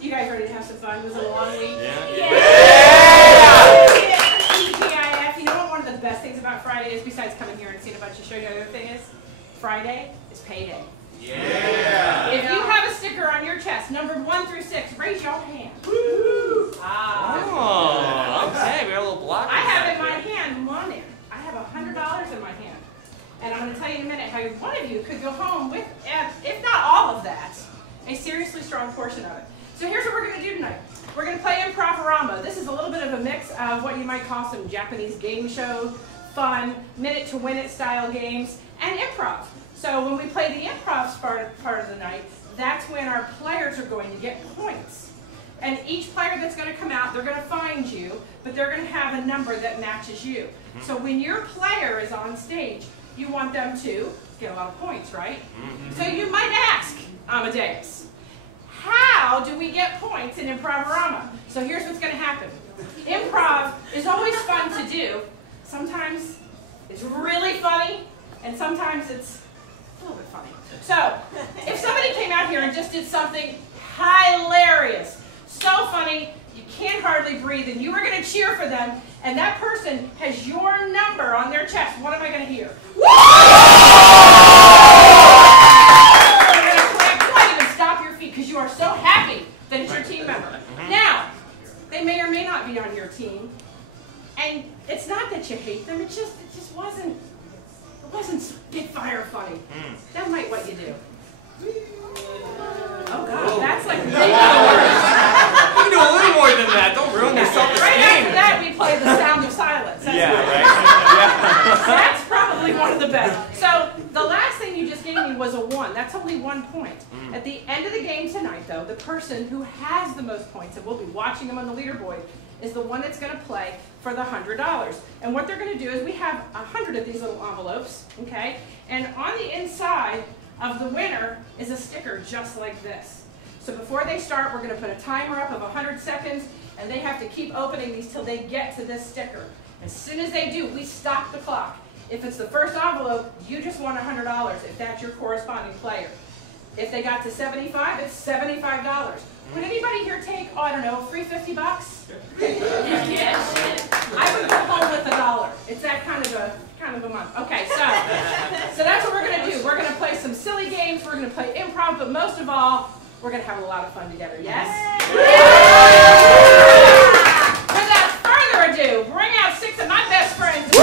You guys ready to have some fun? Was it a long week? Yeah. TGIF. You know what one of the best things about Friday is, besides coming here and seeing a bunch of show? You know the other thing is? Friday is payday. Yeah. If you have a sticker on your chest, numbered 1 through 6, raise your hand. Woo! Oh, okay. We have a little block. I have in my hand money. I have $100 in my hand. And I'm going to tell you in a minute how one of you could go home with, if not all of that, a seriously strong portion of it. So here's what we're going to do tonight. We're going to play Improvarama. This is a little bit of a mix of what you might call some Japanese game show, fun, minute-to-win-it style games, and improv. So when we play the improv part of the night, that's when our players are going to get points. And each player that's going to come out, they're going to find you, but they're going to have a number that matches you. So when your player is on stage, you want them to get a lot of points, right? So you might ask, Amadeus, how do we get points in Improvarama? So here's what's going to happen. Improv is always fun to do. Sometimes it's really funny, and sometimes it's a little bit funny. So if somebody came out here and just did something hilarious, so funny, you can't hardly breathe, and you were going to cheer for them, and that person has your number on their chest, what am I going to hear? Because you are so happy that it's your team member. Now, they may or may not be on your team, and it's not that you hate them, it just wasn't spitfire funny. That might what you do. Oh God, that's like really worse. You can do a little more than that. Don't ruin your self-esteem. Right after that, we play the sound of silence. That's That's probably one of the best. So the last thing you just gave me was a 1. That's only 1 point. At the end of the game tonight, though, the person who has the most points, and we'll be watching them on the leaderboard, is the one that's going to play for the $100. And what they're going to do is we have 100 of these little envelopes, okay? And on the inside of the winner is a sticker just like this. So before they start, we're going to put a timer up of 100 seconds, and they have to keep opening these till they get to this sticker. As soon as they do, we stop the clock. If it's the first envelope, you just won $100 if that's your corresponding player. If they got to 75, it's $75. Would anybody here take, oh, I don't know, free 50 bucks? Yes. I would go home with $1. It's that kind of a month. Okay, so that's what we're going to do. We're going to play some silly games. We're going to play improv, but most of all, we're going to have a lot of fun together. Yes? Without further ado, bring out 6 of my best friends.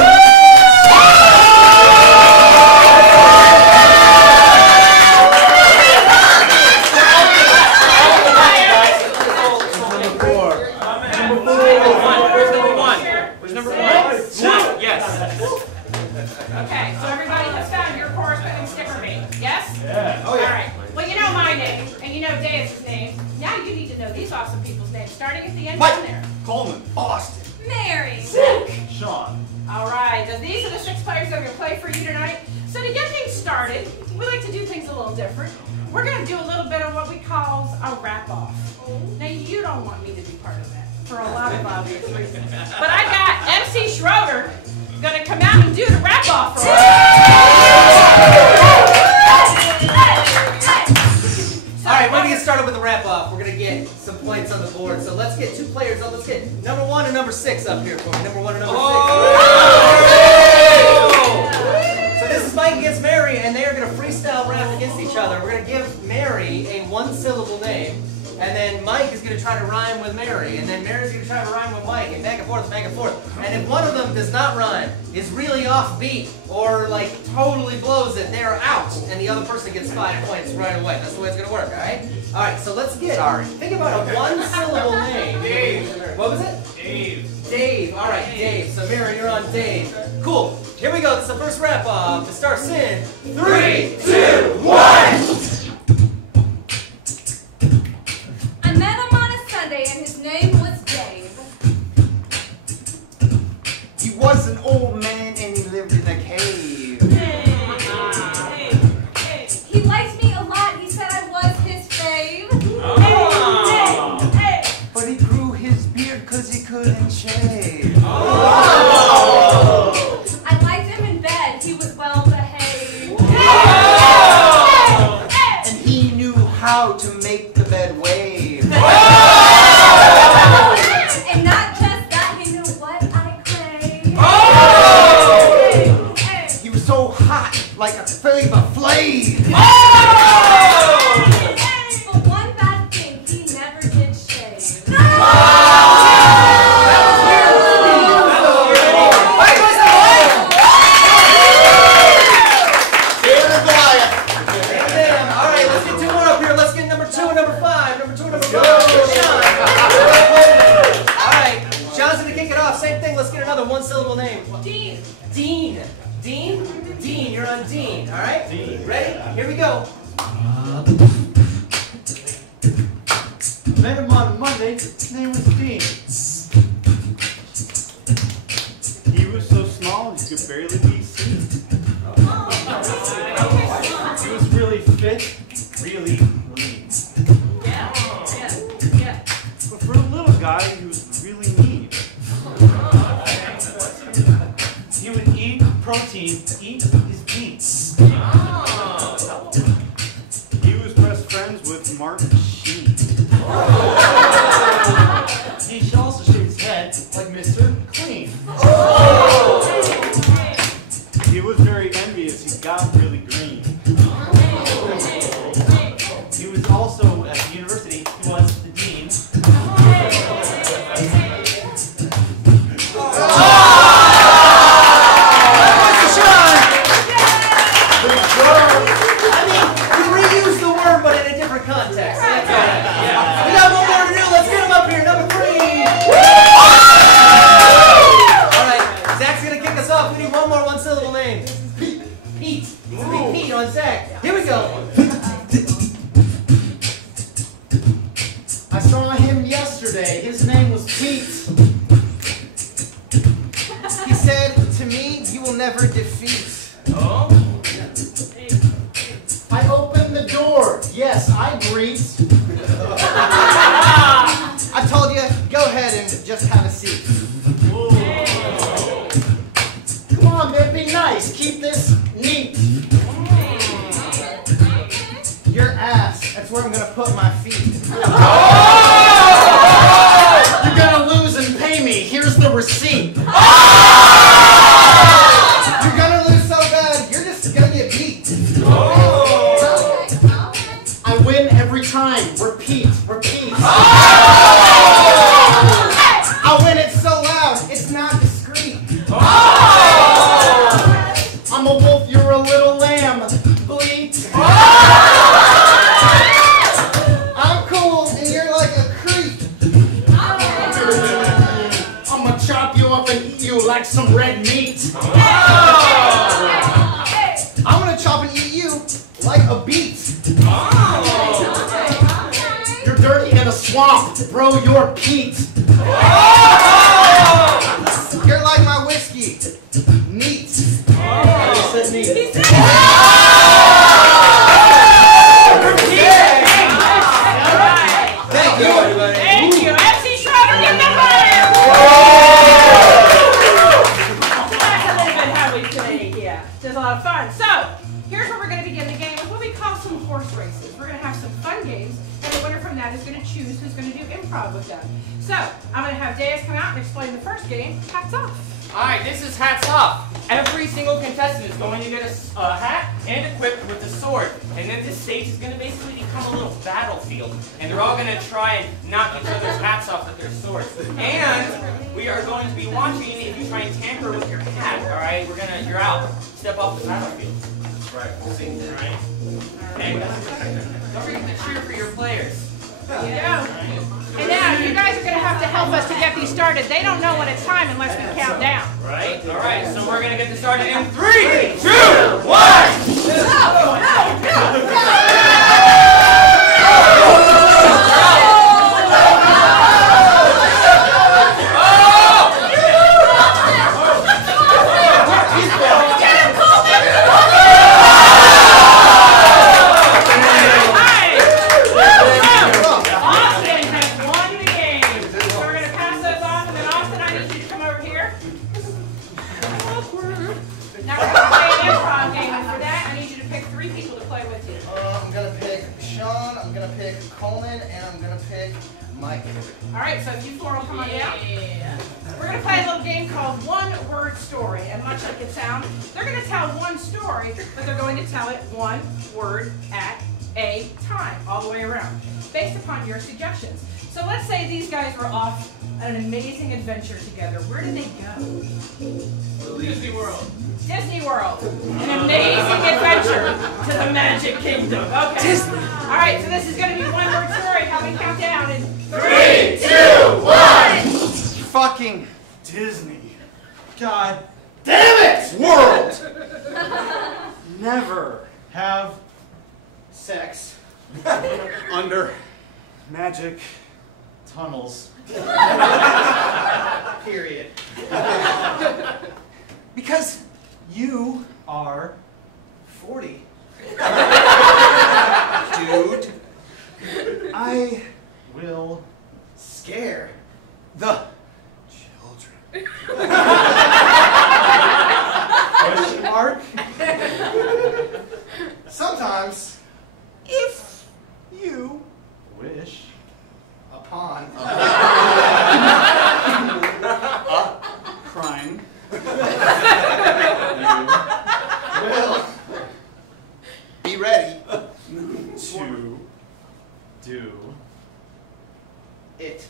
Okay, so everybody has found your corresponding sticker name, yes? Yeah. Oh, yeah. All right. Well, you know my name, and you know Dave's name. Now you need to know these awesome people's names, starting at the end down there. Coleman, Austin, Mary, Sean. All right, so these are the 6 players that are going to play for you tonight. So to get things started, we like to do things a little different. We're going to do a little bit of what we call a wrap-off. Now, you don't want me to be part of that, for a lot of obvious reasons. But I got MC Schroeder going to come out and do the wrap-off for All right, we're going to get started with the wrap-off. We're going to get some points on the board. So let's get 2 players up. Let's get number 1 and number 6 up here for me. Number 1 and number 6. So this is Mike against Mary, and they are going to freestyle rap against each other. We're going to give Mary a 1-syllable name. And then Mike is going to try to rhyme with Mary. And then Mary's going to try to rhyme with Mike. And back and forth, back and forth. And if one of them does not rhyme, is really offbeat, or like totally blows it, they're out. And the other person gets 5 points right away. That's the way it's going to work, alright? Alright, so let's get, think about a 1-syllable name. Dave. What was it? Dave. Dave. Alright, Dave. So Mary, you're on Dave. Cool. Here we go. This is the first wrap-up. It starts in 3, 2, 1! I met him on a Sunday and his name was Dave. He was an old man and he lived in a cave. He liked me a lot. He said I was his fave. But he grew his beard cause he couldn't shave. I liked him in bed. He was well behaved. And he knew how to make the bed wave. Blade. But one bad thing, he never did shave. Alright, let's get two more up here. Let's get number 2 and number 5. Number 2 and number 5. Sean. Alright, Sean's gonna kick it off. Same thing. Let's get another one-syllable name. Dean. Dean. Dean? Dean. You're on Dean. Alright? Ready? Here we go. Met him on Monday. His name was Dean. He was so small he could barely be seen. He was really fit, really lean. Yeah. But for a little guy, he was really neat. He would eat protein, eat his beets. He was best friends with Mark Sheen. He should also shave his head like Mr. Clean. He was very envious. He got really green. He was also at the university. He was the dean. Context. That's right. We got one more to do. Let's get him up here. Number 3. Alright, Zach's going to kick us off. We need one more one-syllable name. Pete. Pete. It's going to be Pete on Zach. Here we go. I saw him yesterday. His name was Pete. He said to me, "You will never defeat." Oh? I opened the door. Yes, I greet. I told you, go ahead and just have a seat. Come on, man, be nice. Keep this neat. Your ass. That's where I'm going to put my feet. You're going to lose and pay me. Here's the receipt. You're going to lose so bad, you're just going to get beat. I win every time. Repeat, repeat. I win it so loud, it's not discreet. I'm a wolf, you're a little lamb. Bleat. I'm cool, and you're like a creep. I'm gonna chop you up and eat you like some red meat. I'm gonna chop and eat you like a beet. You're dirty in a swamp, bro, you're Pete. You're like my whiskey. Neat. He said neat. Thank you, everybody. Thank you. MC Schroeder, give them a hand. That's a little bit heavy today, yeah. Just a lot of fun. So, here's where we're going to begin the game with what we call some horse races. We're going to have some fun games, and the winner from that is going to choose who's going to do improv with them. So, I'm going to have Deus come out and explain the first game, Hats Off. Alright, this is hats off. Every single contestant is going to get a hat and equipped with a sword. And then this stage is going to basically become a little battlefield. And they're all going to try and knock each other's hats off with their swords. And we are going to be watching if you try and tamper with your hat. Alright, you're out. Step off the battlefield. That's right. Alright. And don't forget to cheer for your players. Yeah. And now, you guys are going to have to help us to get these started. They don't know when it's time unless we count down. Right? Alright, so we're going to get this started in 3, 2, 1! Now we're going to play an improv game, and for that, I need you to pick 3 people to play with you. gonna pick Mike. All right, so you four will come on down. We're going to play a little game called One Word Story. And much like it sounds, they're going to tell one story, but they're going to tell it one word at a time, all the way around, based upon your suggestions. So let's say these guys were off on an amazing adventure together. Where did they go? Disney World. Disney World. An amazing adventure to the Magic Kingdom. Okay. Disney. All right, so this is going to be one word story. How we count down in 3, 2, 1. Fucking Disney. God damn it! World. never have Sex. under magic tunnels. Period. Because you are 40. Dude. I will Scare the children. question mark. Sometimes, If you wish upon crime, will be ready to do it.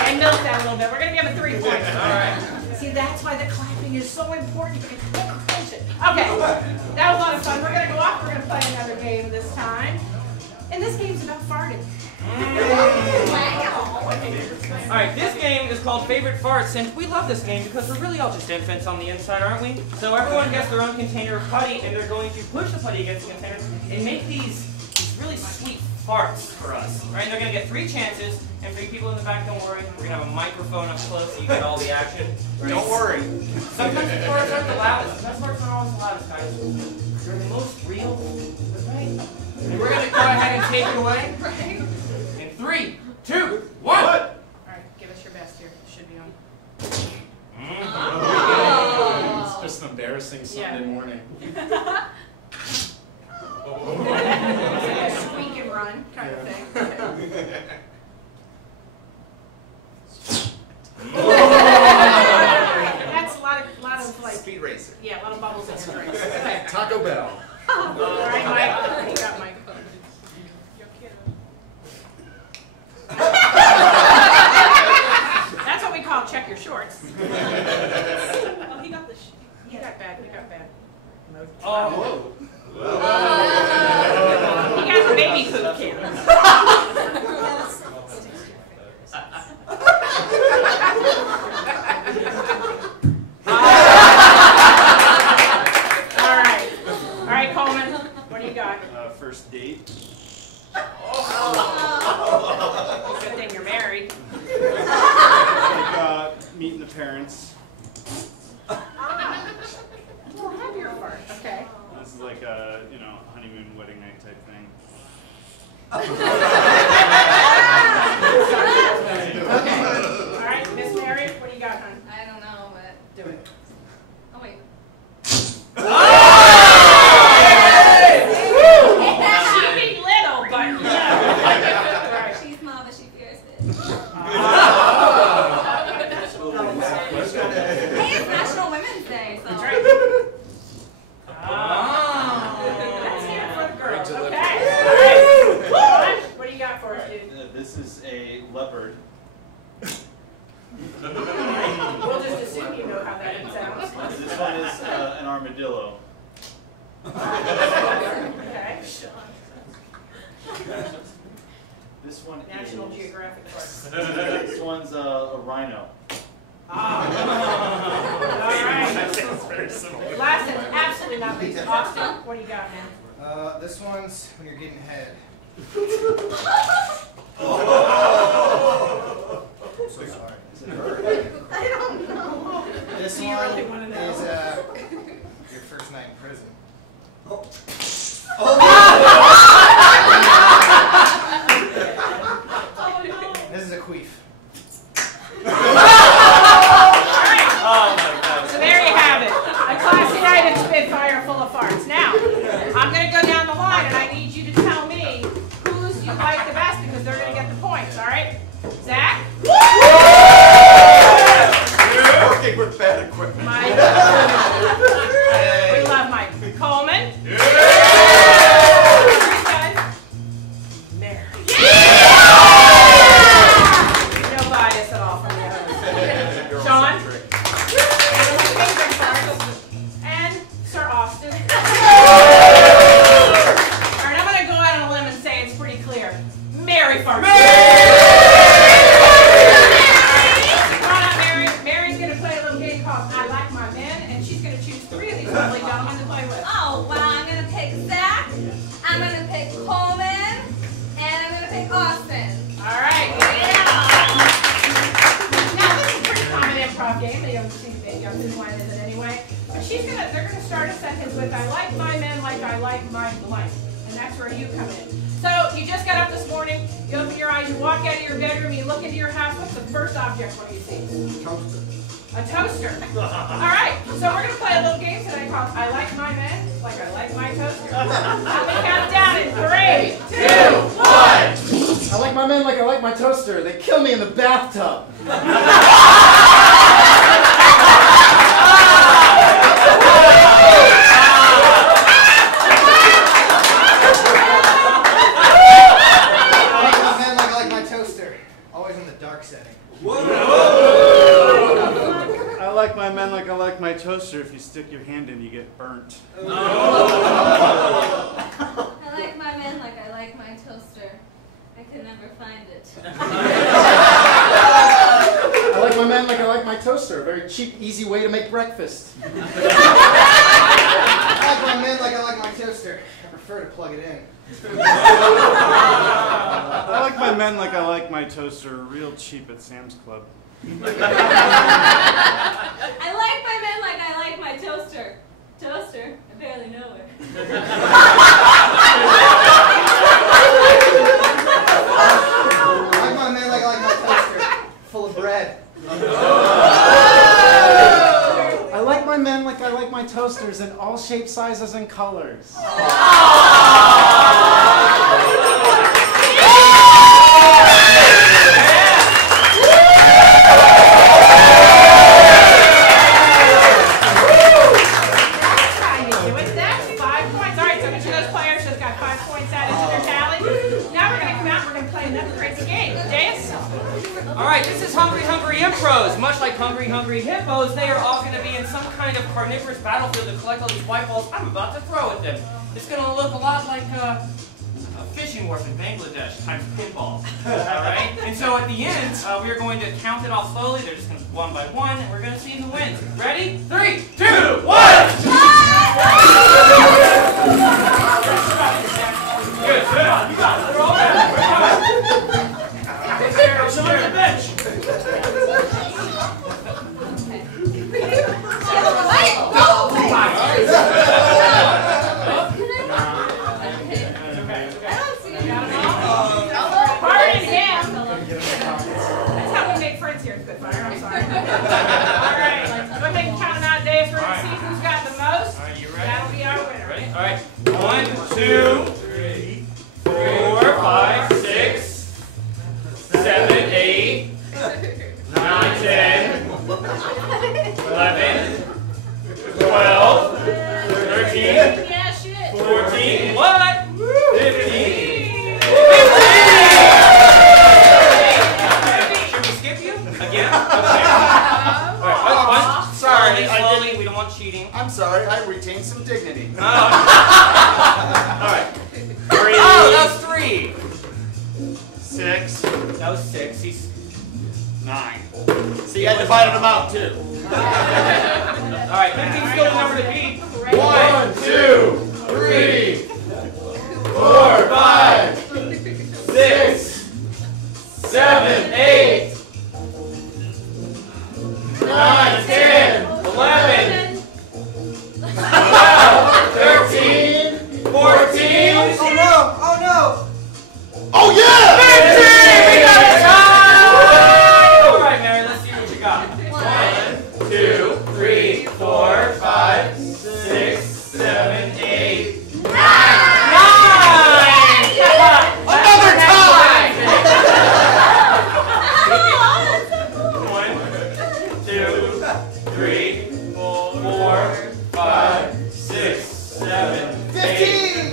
I milked that a little bit. We're going to give it 3 points. All right. See, that's why the clapping is so important. Because attention. Okay, that was a lot of fun. We're going to go off. We're going to play another game this time. And this game's about farting. Alright, this game is called Favorite Farts, and we love this game because we're really all just infants on the inside, aren't we? So everyone gets their own container of putty, and they're going to push the putty against the container and make these really sweet farts for us. Alright, and they're going to get 3 chances, and for you people in the back, don't worry. We're going to have a microphone up close so you get all the action. Don't worry. Sometimes the farts aren't the loudest. Sometimes farts aren't always the loudest, guys. They're the most real, right? And we're going to go ahead and take it away. In 3, 2, 1. All right, give us your best here. It should be on. It's just an embarrassing Sunday morning. A squeak and run kind of thing. That's a lot of like, Speed racer. yeah, a lot of bubbles in your drinks. Okay. Taco Bell. All right, Mike. What do you got, Mike? That's what we call check your shorts. Oh, he got the. He got bad. We got bad. Oh, He got the baby poop can. All right, Coleman. What do you got? First date. Good thing you're married. Like, meeting the parents. Well, have your part. Okay. This is like a, honeymoon wedding night type thing. Okay. All right, Miss Mary, what do you got, hon? I don't know, but Do it. oh wait. She be little, but yeah. Right. She's small, but she fears it. Hey, it's National Women's Day, so. That's right. Let's hear it for the girls. Okay. All right. What do you got for us, dude? This is a leopard. We'll just assume you know how that sounds. This one is an armadillo. Okay. This one National is... Geographic Park. This one's a rhino. All right. Last and absolutely not least, Austin, what do you got, man? This one's when you're getting head. I'm so sorry. I don't know. This Do you one really wanna know? is your first night in prison. This is a queef. So there you have gentlemen to play with. Oh, well, I'm going to pick Zach, I'm going to pick Coleman, and I'm going to pick Austin. All right. Yeah. Now, this is a pretty common improv game. You haven't seen it yet. This one is it anyway. But they're going to start a sentence with, I like my men like I like my blank. And that's where you come in. So, you just got up this morning, you open your eyes, you walk out of your bedroom, you look into your house. What's the first object what do you see? Toaster. A toaster. All right, so we're going to play a little game today called I Like My Men Like I Like My Toaster. I'm going to count it down in 3, 2, 1. I like my men like I like my toaster. They kill me in the bathtub. I like my men like I like my toaster. If you stick your hand in, you get burnt. I like my men like I like my toaster. I could never find it. I like my men like I like my toaster. A very cheap, easy way to make breakfast. I like my men like I like my toaster. I prefer to plug it in. I like my men like I like my toaster. Real cheap at Sam's Club. I like my men like I like my toaster. Toaster? I barely know her. I like my men like I like my toaster. Full of bread. I like my men like I like my toasters in all shapes, sizes, and colors. Impros, much like Hungry Hungry Hippos, they are all going to be in some kind of carnivorous battlefield to collect all these white balls I'm about to throw at them. It's going to look a lot like a fishing wharf in Bangladesh times pinball. Alright? And so at the end, we are going to count it off slowly. They're just going to one by one, and we're going to see who wins. Ready? 3, 2, 1! Good, good. You got it. They're all back. We're coming. Someone on the bench. Alright, 1, 2, 3, 4, 5, 6, 7, 8, 9, 10, 11, 12, 13, 14, what? 15, 16! Should we skip you? Again? Okay. Alright, sorry, slowly, we don't want cheating. I'm sorry, I retained some dignity. Alright. 3. Oh, that was 3. 6. That was 6. He's 9. See, I divided them out too. Alright, 15's still the number to beat. 1, 2, 3, 4, 5, 6, 7, 8, 9, 10, 11, 12, 13, 14. Oh no! Oh no! Oh yeah! 15! We got a tie! Alright, Mary, let's see what you got. 1, 2, 3, 4, 5, 6, 7, 8, 9! 9! Another time! 1, 2, 3, 4, 5, 6, 7, 8, 9!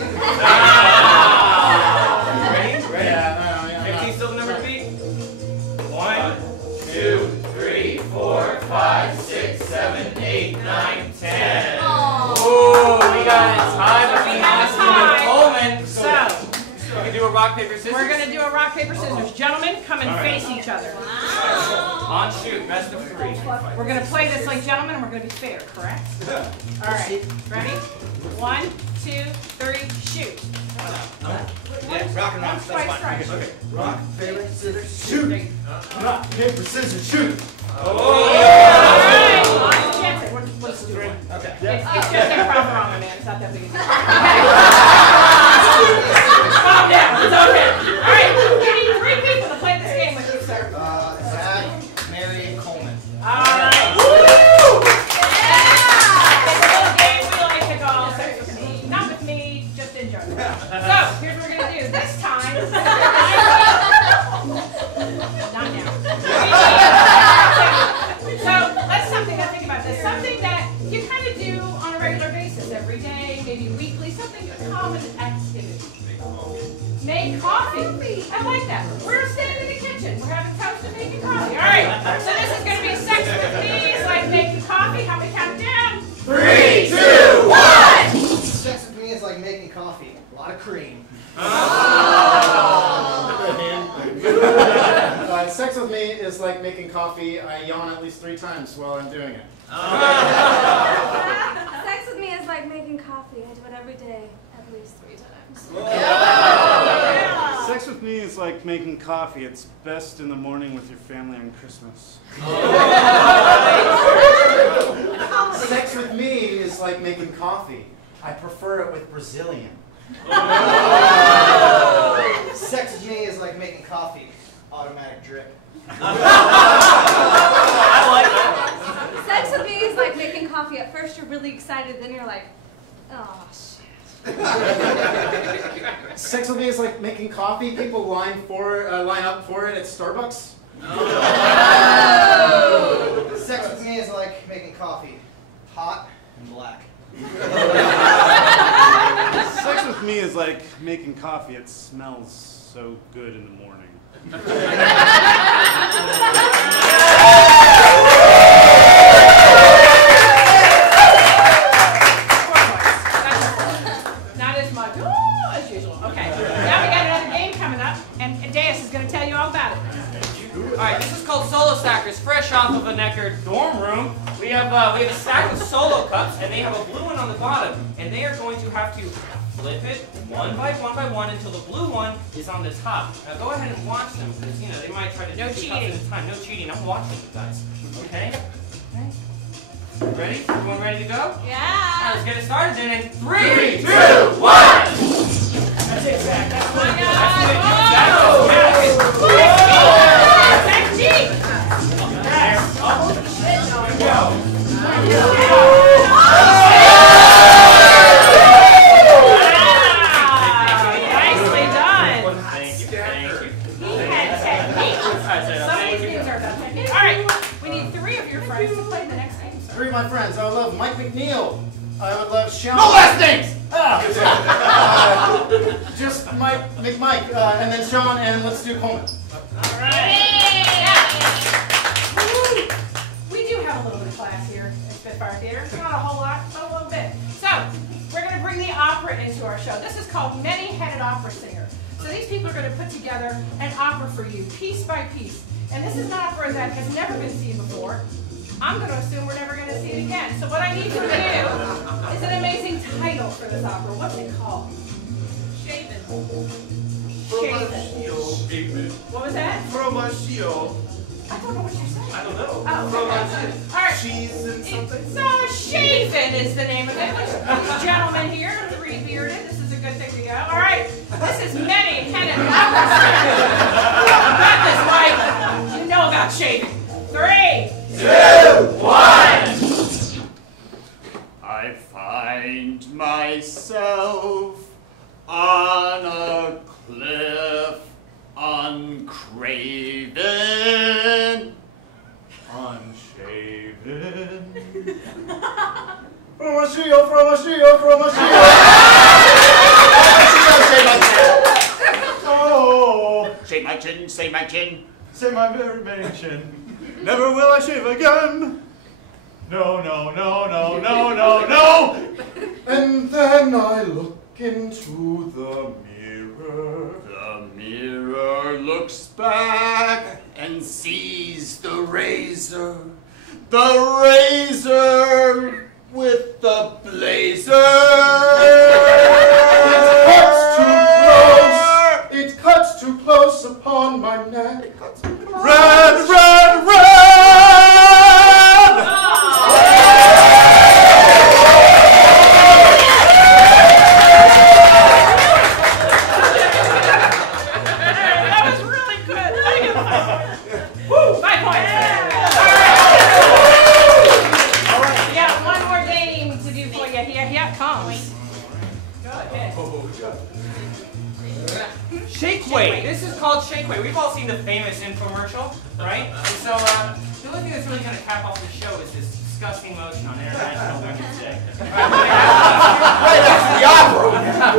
rock, paper, scissors? We're gonna do a rock, paper, scissors. Gentlemen, come and face each other. On shoot, best of 3. We're gonna play this like gentlemen, and we're gonna be fair, correct? All right, ready? 1, 2, 3, shoot. Yeah, rock and rock. Twice, That's fine. strike. Okay. Rock, paper, scissors, shoot. Rock, paper, scissors, shoot. All right, let's do it. Okay. It's just Improvarama, man. It's not that big a deal. Calm down. It's okay. All right, you need 3 people to play this game with you, sir. Zach, Mary, and Coleman. All right. Woo! It's a little game we like to call Sex with Me. Not with me, just in general. So, here's what we're going to do. This time, not now. So, let's something to think about this. Something that you kind of do on a regular basis, every day, maybe weekly, something, a common activity. Make coffee. I like that. We're standing in the kitchen. We're having toast and making coffee. All right. So this is going to be Sex with Me. It's like making coffee. How many count down? 3, 2, 1. Sex with me is like making coffee. A lot of cream. Sex with me is like making coffee. I yawn at least 3 times while I'm doing it. Sex with me is like making coffee. I do it every day, at least 3 times. Sex with me is like making coffee. It's best in the morning with your family on Christmas. Sex with me is like making coffee. I prefer it with Brazilian. Sex with me is like making coffee. Automatic drip. Sex with me is like making coffee. At first you're really excited, then you're like, oh shit. Sex with me is like making coffee. People line up for it at Starbucks. Sex with me is like making coffee. Hot and black. Sex with me is like making coffee. It smells so good in the morning. Not as much. As usual. Okay. Now we got another game coming up, and Deus is going to tell you all about it. Alright, this is called Solo Stackers, fresh off of a Necker dorm room. We have a stack of solo cups, and they have a blue one on the bottom, and they are going to have to flip it one by one until the blue one is on the top. Now go ahead and watch them, because you know they might try to No do 2 cups cheating. at a time. No cheating. I'm watching you guys. Okay? Ready? Everyone ready to go? Alright, Yeah. let's get it started then in 3, 2, 1! That's it, Zach. That's Oh my good. God. That's good. That's cheap. Nicely done. Thank you. He had technique. Some of these games are about technique. All right, we need 3 of your friends to play the next game. 3 of my friends. I would love Mike McNeil. I would love Sean. No last names! Just Mike, McMike, and then Sean, and let's do Coleman. All right. Woo. We do have a little bit of class here at Spitfire Theater. It's not a whole lot, but a little bit. So, we're going to bring the opera into our show. This is called Many-Headed Opera Singer. So these people are going to put together an opera for you, piece by piece. And this is an opera that has never been seen before. I'm going to assume we're never going to see it again. So what I need to do is an amazing title for this opera. What's it called? Shaven. Shaven. What was that? Fromagio. I don't know what you're saying. I don't know. Oh, okay. All right. Cheese and something. So, Shaven is the name of it. These gentlemen here, 3 bearded. This is a good thing to go. All right. This is Many-Headed Opera Singer. Got this, Mike. You know about shaving. 3, 2, 1. I find myself on a cliff, uncraven, unshaven. Fromagio, fromagio, fromagio. Oh, shave my chin, save my chin, save my very chin. Never will I shave again. No, no, no, no, no, no, no. And then I look into the mirror. The Laser! It cuts too close upon my neck. Run, run, run! That was really good. Woo! 5 points. All right. We got one more game to do for you. Here it comes. Go ahead. Shake weight. This is called shake weight. We've all seen the famous infomercial, right? And so the only thing that's really going to cap off the show is this disgusting motion on International Women's Day. Right after the opera!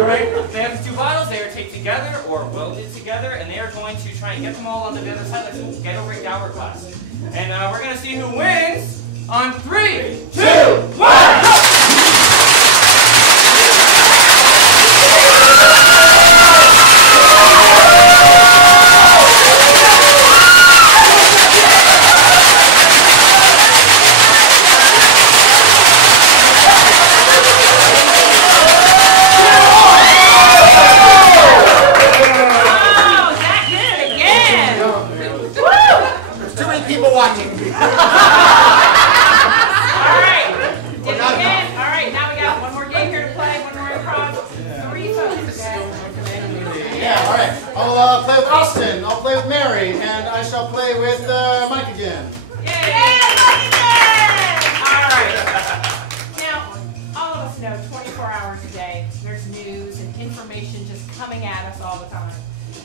Right? They have these 2 bottles. They are taped together or welded together, and they are going to try and get them all onto the other side. Let's get over to hourglass. And we're going to see who wins on 3, 2, 1, go! Watching. All right. Did it again. All right. Now we got one more game here to play. One more improv. 3 folks. Yeah, all right. I'll play with Austin. I'll play with Mary, and I shall play with Mike again. Yay! Mike again! All right. Now, all of us know 24 hours a day, there's news and information just coming at us all the time.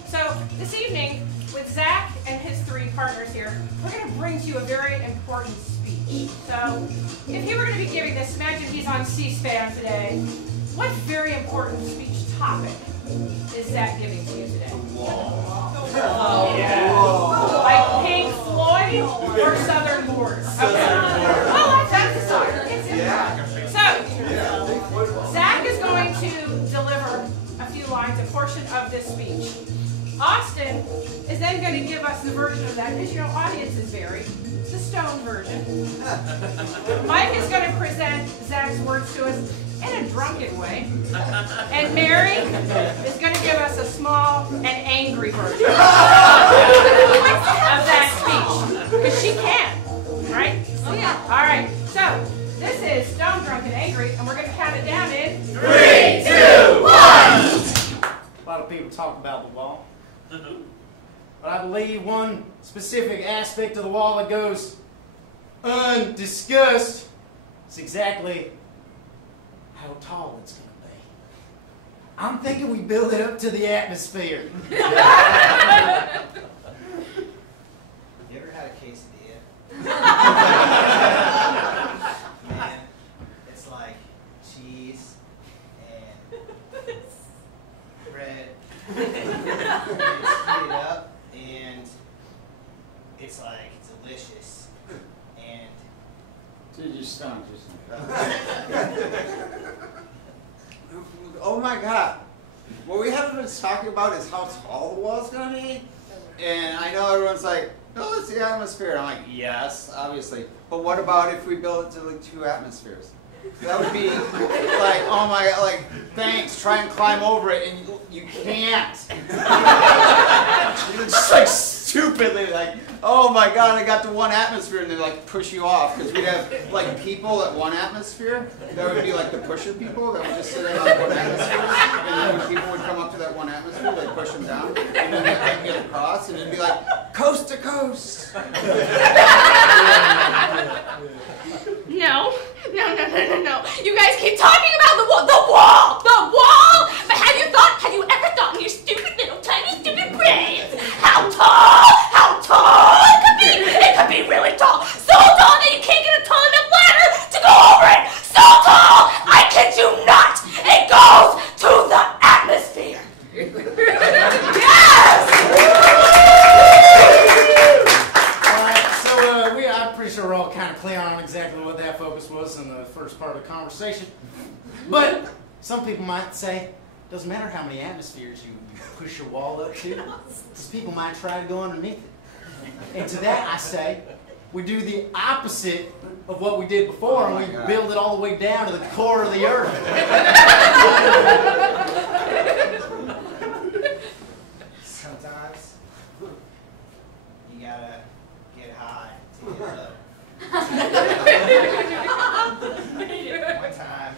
So this evening, with Zach and his 3 partners here, we're going to bring to you a very important speech. So if he were going to be giving this, imagine he's on C-SPAN today. What very important speech topic is Zach giving to you today? Oh, yeah. Like Pink Floyd or Southern Moors? Okay. Oh, that's the song. So Zach is going to deliver a few lines, a portion of this speech. Austin is then going to give us the version of that, because audiences vary, the stone version. Mike is going to present Zach's words to us in a drunken way. And Mary is going to give us a small and angry version of that speech. Because she can, right? Oh, yeah. All right, so this is Stone, Drunk, and Angry, and we're going to count it down in 3, 2, 1! A lot of people talk about the wall. But I believe one specific aspect of the wall that goes undiscussed is exactly how tall it's going to be. I'm thinking we build it up to the atmosphere. You ever had a quesadilla? Man, it's like cheese and bread. It's heated up and it's like delicious. And Dude, you stunk just Oh my god. What we haven't been talking about is how tall the wall's gonna be. And I know everyone's like, no, it's the atmosphere. I'm like, yes, obviously. But what about if we build it to like 2 atmospheres? That would be like, oh my god, like, thanks, try and climb over it, and you can't. It's just like stupidly like, oh my god, I got to 1 atmosphere, and they like push you off, because we'd have like people at 1 atmosphere, that would be like the pusher people that would just sit in on 1 atmosphere, and then when people would come up to that 1 atmosphere, they'd push them down, and then they'd get across, and it'd be like, coast to coast. No. You guys keep talking about the wall. But have you ever thought in your stupid little tiny stupid brains how tall it could be? It could be really tall. So tall that you can't get a tall enough ladder to go over it. So tall, I kid you not. It goes to the atmosphere. Yes! I'm pretty sure we're all kind of clear on exactly what that focus was in the first part of the conversation. But some people might say, it doesn't matter how many atmospheres you push your wall up to, because people might try to go underneath it. And to that I say, we do the opposite of what we did before, and we build it all the way down to the core of the earth. Sometimes you gotta get high to get low. One time,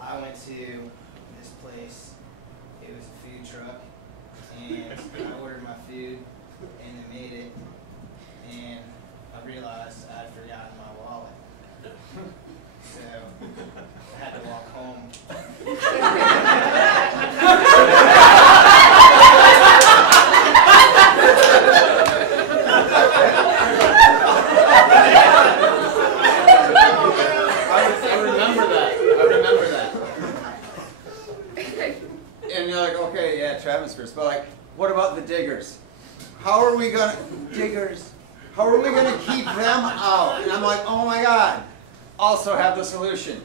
I went to this place. It was a food truck, and I ordered my food, and they made it, and I realized I had forgotten my wallet. So I had to walk home. I remember that. And you're like, okay, yeah, Travis first, but like, what about the diggers? How are we gonna keep them out? And I'm like, oh my God. Also have the solution.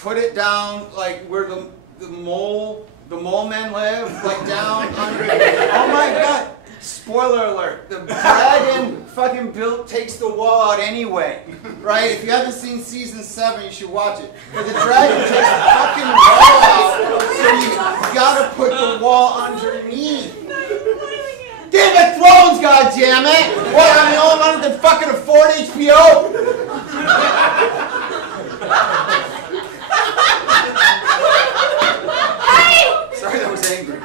Put it down like where the mole men live, like down under. Oh my God. Spoiler alert, the dragon fucking takes the wall out anyway, right? If you haven't seen season 7, you should watch it. But the dragon takes the fucking wall out, so you gotta put the wall underneath. Game of Thrones, goddammit! What, I'm the only one that can fucking afford HBO? Hey! Sorry, that was angry.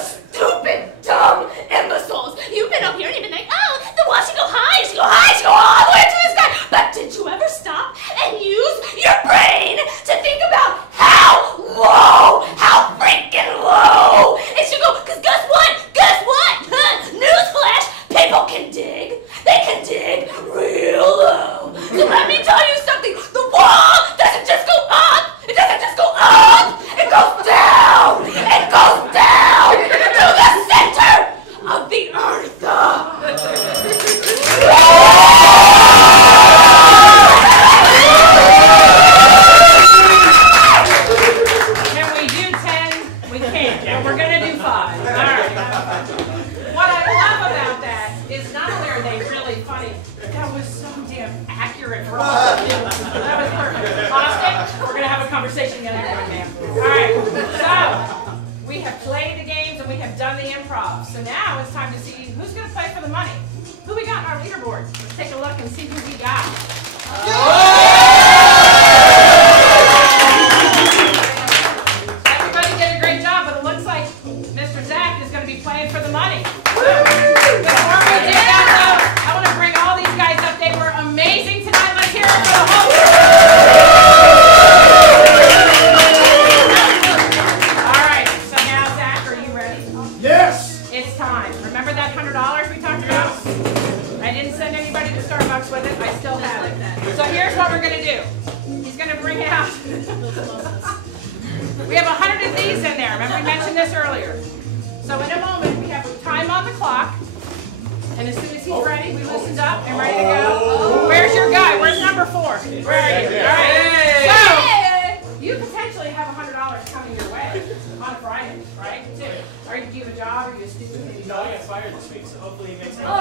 Stupid, dumb imbeciles! You've been up here and you've been like, oh, the wall should go high, should go high, should go all the way to the sky. But did you ever stop and use your brain to think about how low, how freaking low it should go? Because guess what? Guess what? Newsflash, people can dig. They can dig real low. So let me tell you something. The wall doesn't just go up. It doesn't just go up. It goes down. It goes down to the center of the earth. Can we do 10? We can't, but we're going to do 5. All right. What I love about that is not only are they really funny, that was so damn accurate for all of you. That was perfect. Austin, we're going to have a conversation together, man. All right. So, we have played the games and we have done the improv. So now it's time to see who's going to play for the money. Who we got on our leaderboard? Let's take a look and see who we got. Everybody did a great job, but it looks like Mr. Zach is going to be playing for the money. Before we do that, though, I want to bring all these guys up. They were amazing tonight. Let's hear it for the whole group. All right, so now, Zach, are you ready? Yes! It's time. Remember that $100 we talked about? I didn't send anybody to Starbucks with it. I still have it. So here's what we're going to do. He's going to bring out... We have 100 of these in there. Remember we mentioned this earlier. So in a moment, we have time on the clock. And as soon as he's ready, we loosened up and ready to go. Where's your guy? Where's number 4? Where are you? All right. So, you potentially have $100 coming your way on Friday, right? Or do you have a job? Or are you a student? No, I got fired this week, so hopefully it makes sense. Come on!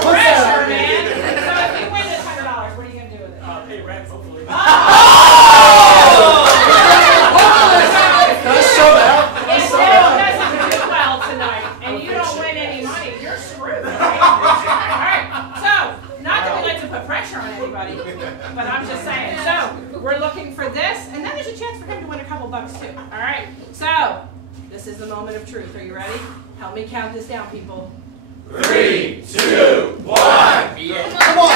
Pressure, man! So if you win this $100, what are you going to do with it? Pay rent, hopefully. If Dale doesn't do well tonight and you don't win any money, you're screwed. Right? All right. So, not that we like to put pressure on anybody, but I'm just saying. So, we're looking for this, and then there's a chance for him to win a couple bucks too. All right. So, this is the moment of truth. Are you ready? Help me count this down, people. 3, 2, 1. Come on.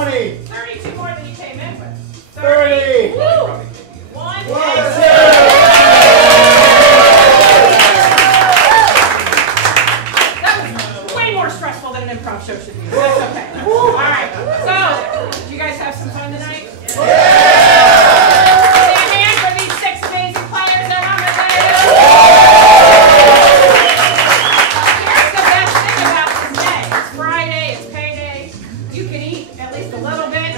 20. 32 more than you came in with. 30. Woo! 1, 2. That was way more stressful than an improv show should be. But that's okay. All right. So, do you guys have some fun tonight? Say a hand for these 6 amazing players that I'm going to Here's the best thing about this day. It's Friday, it's payday. You can eat at least a little bit.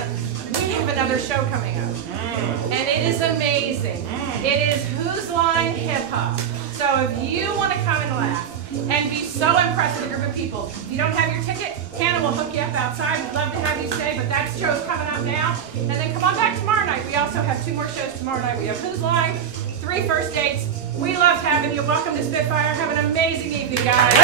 We have another show coming up. And it is amazing. It is Whose Line Hip Hop. So if you want to come and laugh and be so impressed with a group of people, if you don't have your ticket, Hannah will hook you up outside. We'd love to have you stay, but that show's coming up now. And then come on back tomorrow night. We also have 2 more shows tomorrow night. We have Whose Line, 3 first dates. We love having you. Welcome to Spitfire. Have an amazing evening, guys.